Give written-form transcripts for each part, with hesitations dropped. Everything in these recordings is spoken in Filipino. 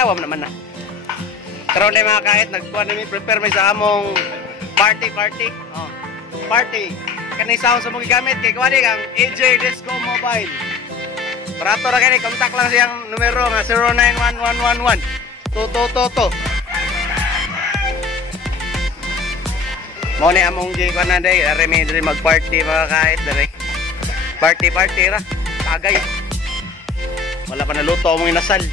tanawa naman na. Karon na mga kahit nagkuha namin prepare may sa among party. Oh. Party. Kanay sound sa mga gamit kay kuwani kang AJ Disco Mobile. Para to ra kani contact lang siyang numero nga 091111 to. Mo ni among gi kuan na day, are may diri mag-party mga kahit diri. Party ra. Tagay. Wala pa naluto mo inasal.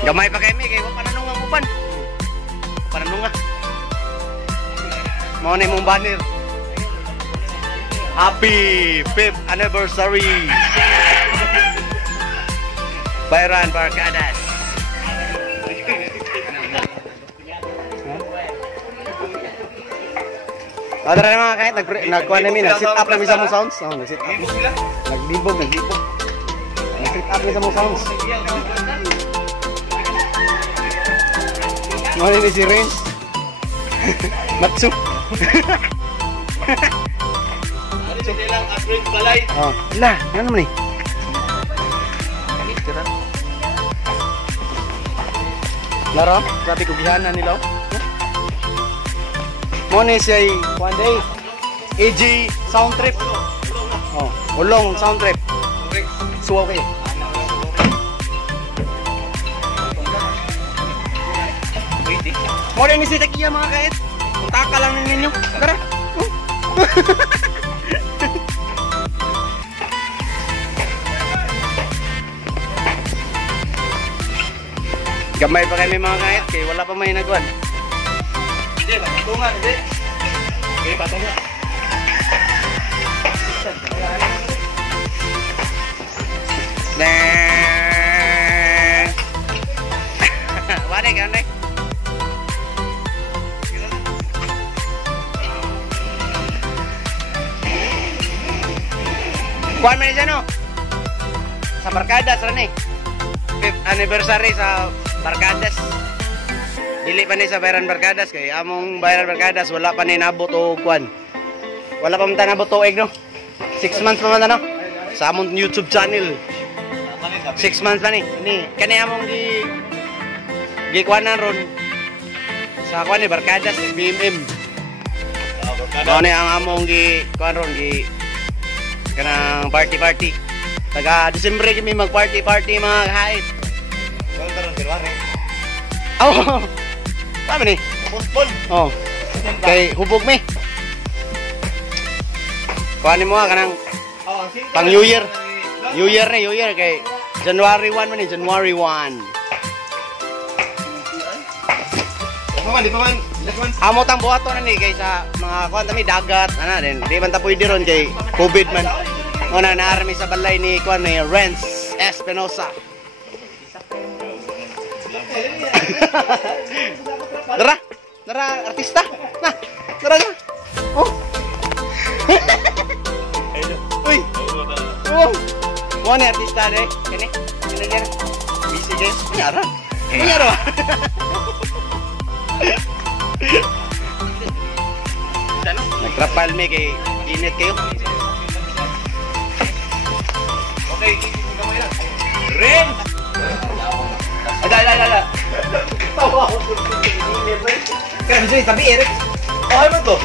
Gamay pa kay mi kay wa pananungang uban. Pananunga. Mao ni mong banner. Happy 5th anniversary. Byron Barcadas. Ada na mga kahit nagkuha namin, nag-sit up namin sa mong sounds. Oh, nag-sit up. Naglibog. Nag-sit up namin sa mong sounds. Ano ni si Renz? Matsu. Matsu nilang upgrade balay. Oh, lah, ano naman eh? Laro, sabi ko gihanan nila. Mo ni siya one day AG sound trip. Oh, ulong sound trip. Suwaw kayo. Mo ni si Takiya mga kahit. Taka lang ninyo. Tara. Gamay pa kami mga kahit kay wala pa may nagwan. Hindi, patungan, hindi. Okay, patungan. Wala ka na. Kuan man siya no? Sa Barcadas rin eh. 5th anniversary sa Barcadas. Dili pa ni sa Byron Barcadas kay among Byron Barcadas wala pa ni nabot o kuan. Wala pa man nabot tuig no. 6 months pa man no. Sa among YouTube channel. 6 months pa ni. Kani among gi kuanan ron. Sa kuan ni Barcadas BMM. Ano ni ang among gi kuan ron gi kanang party. Taga December kami mag-party mga kahit. Kung tarong February. Oh. Tama ni. Postpone. Oh. Kay hubog mi. Kuhanin mo kanang pang New Year. New Year kay January 1 man ni, January 1. Di pa man. Amo tang buhato na ni kay sa mga kuan tami dagat ana din. Di man ta pwede ron kay COVID man. Una naarmi sa balay ni kuan ni Renz Espinosa. Dara artista. Nah, dara ka. Oh. Uy. Oh. Mo ni artista de. Kani. Busy din. Nyara. Nagtrapal me kay init kayo. Okay, gamay lang. Ren! Ada. Tawa ako. Kaya bisa tabi Eric. Oh, ano to?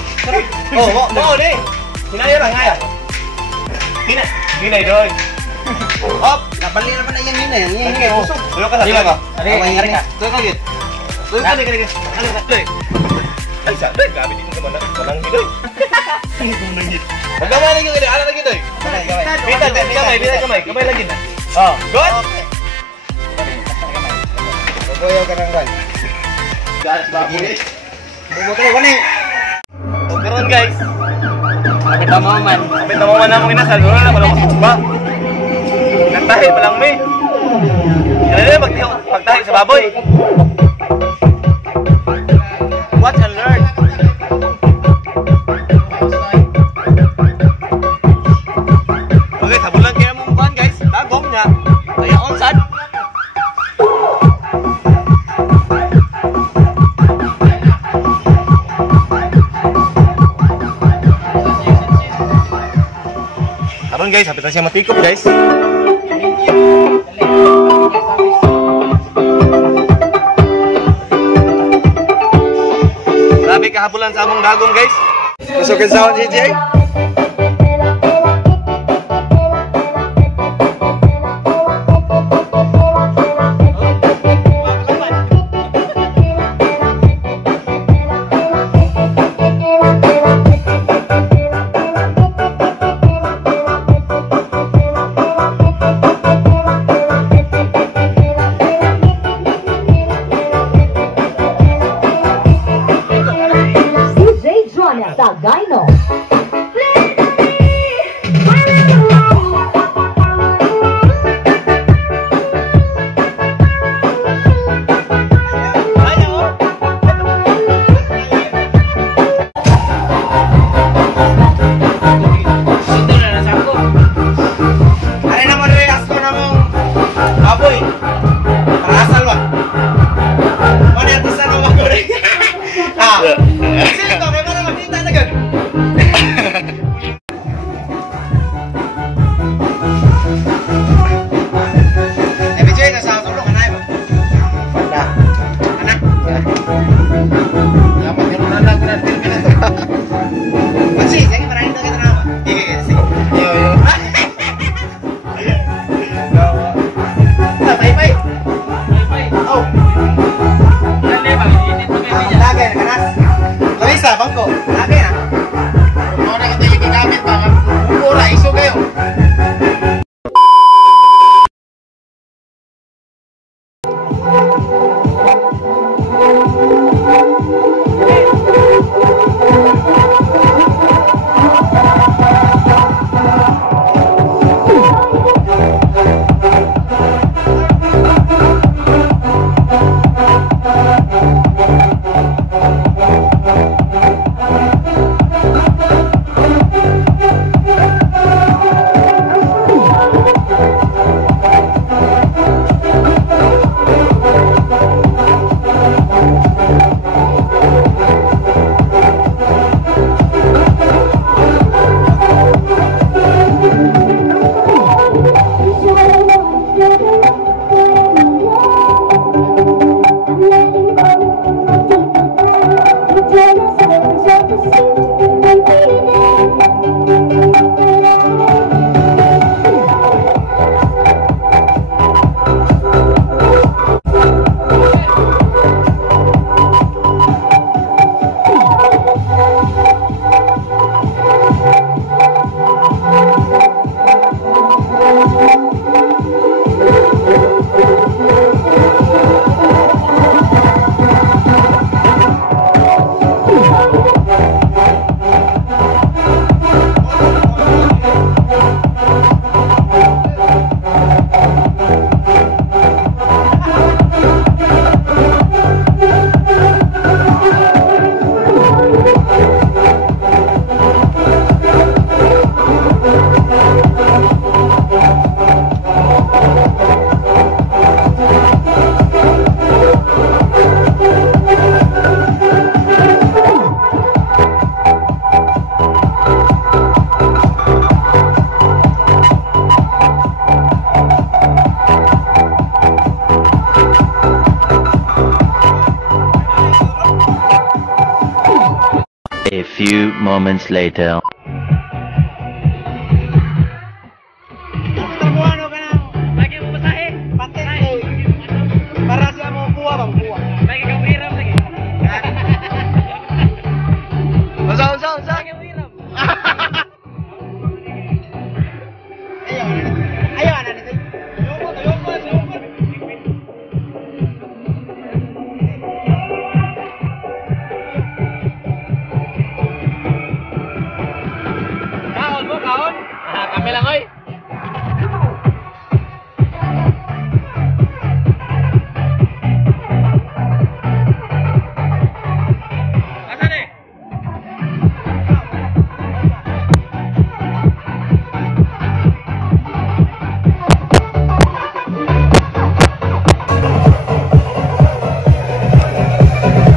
Oh, mo ni. Hinaya lang ngaya. Hinay doon. Op, napali naman na yan yun eh. Yan yun. Tuyo ka sa tuyo ka. Ari ka. Tuyo ka git. Tuyo ka ni. Ano ka? Ay, sa doy, grabe din ka man. Manang gidoy. Manang git. Magkamay lang yung ana lagi doy. Kamay lagi na. Oh, good. Boyo ka nang ban. Guys, baboy. Bumutay ko ni. O karon guys. Kapit mo man. Kapit mo man ang inasal. Wala na pala masumba. Nagtahi pa lang mi. Kaya pagtahi sa baboy. Watch and learn. Okay, sabulan kaya mong buwan guys. Dagom niya. Kaya onsad. Karon Doon guys, hapit na siya matikop guys. Grabe kahabulan sa among dagong guys. Masukin sa akong DJ. Sagayno. Bangko, lagi na. Mau na kita yung gamit baka mura iso kayo. A few moments later. Para siya mo kuha bang kuha. Lagi kang hiram lagi. Unsa. Lagi kang hiram. Ayaw na dito. Ayoko. Kaon. Kami lang oy.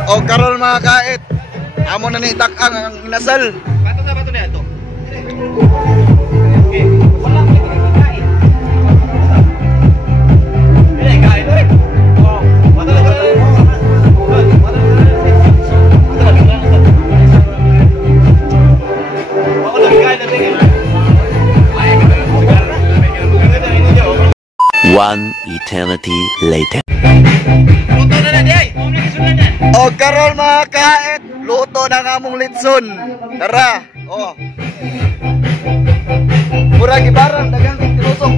O karon mga kait, amo na ni tak ang inasal. Bato na ito. Okay. One eternity later. Luto na na, Day! O karon mga kait, luto na nga mong litson. Tara, oh. Murag ibarang, dagang tinusok.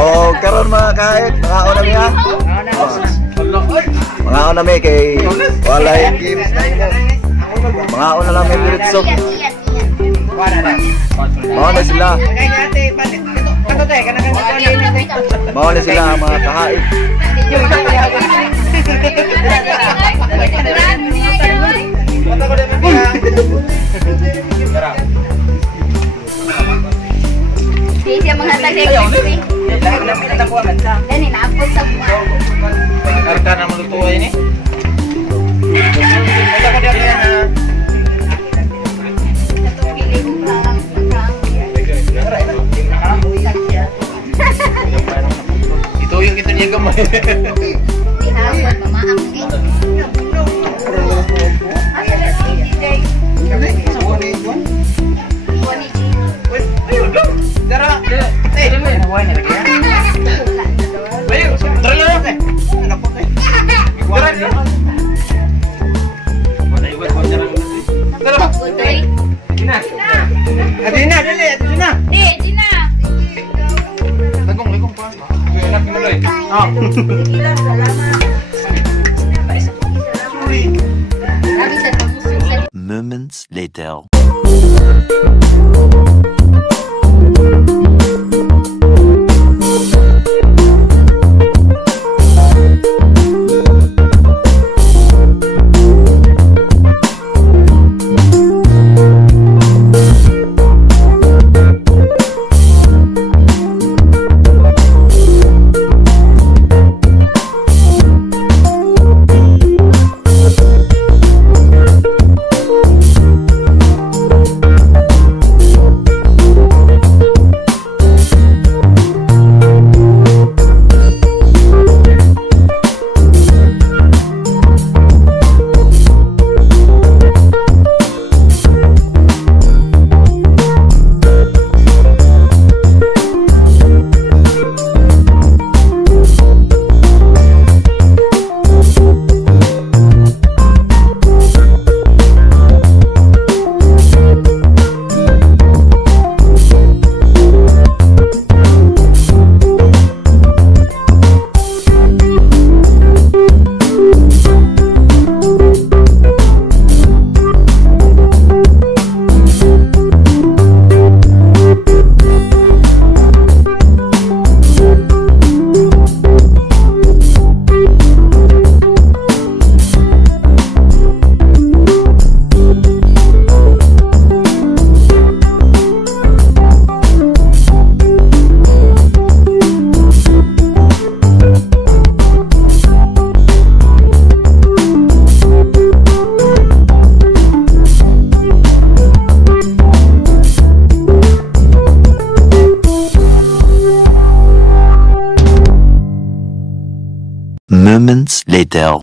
Oh, karon mga kait, mga na miya. Mga na mi kay wala yung games na imo. Mga na lang may litson. Mga na sila. Mga na sila ang mga kahain. Di siya menghantar dia ke dan inapot sa buwan. Karta na maluto ini. Wala ka dia kaya na. Ito yung kita niya gamay. Dihapot mamaang Dara, buahnya lagi ya. Ayo, dara lang. Dara. Mana iwat ko jarang. Dara. Dina. Adina, dali, Adina. Dina. Legong pa. Enak ni Maloy. Oh. Moments later. Moments later.